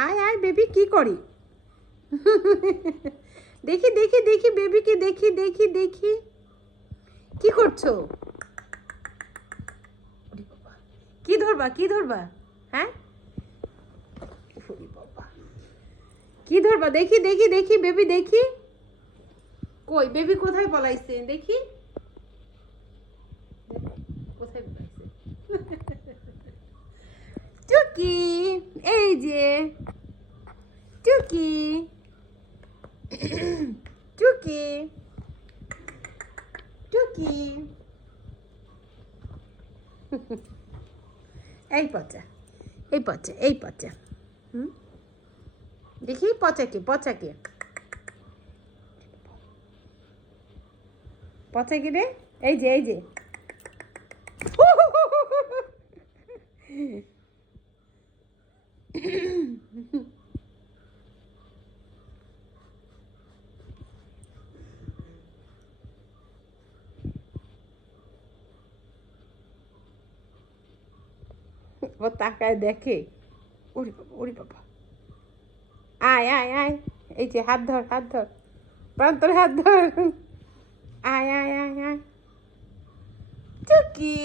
আয় আয় বেবি কি করি দেখি দেখি দেখি বেবিকে দেখি দেখি দেখি কি করছো কি ধরবা কি ধরবা হ্যাঁ কি ধরবা দেখি দেখি দেখি বেবি দেখি কই বেবি কোথায় পলাইছে দেখি কোথায় পলাইছে টুকি এই যে টুকি টুকি টুকি এই পচা এই পচা এই পচা দেখি পচাকে পচাকে পচাকে রে এই যে এই যে ও তাকায় দেখে ওরে বাবা ওরে বাবা আয় আয় আয় এই যে হাত ধর প্রান্তর হাত ধর আয় আয় আয় আয় টুকি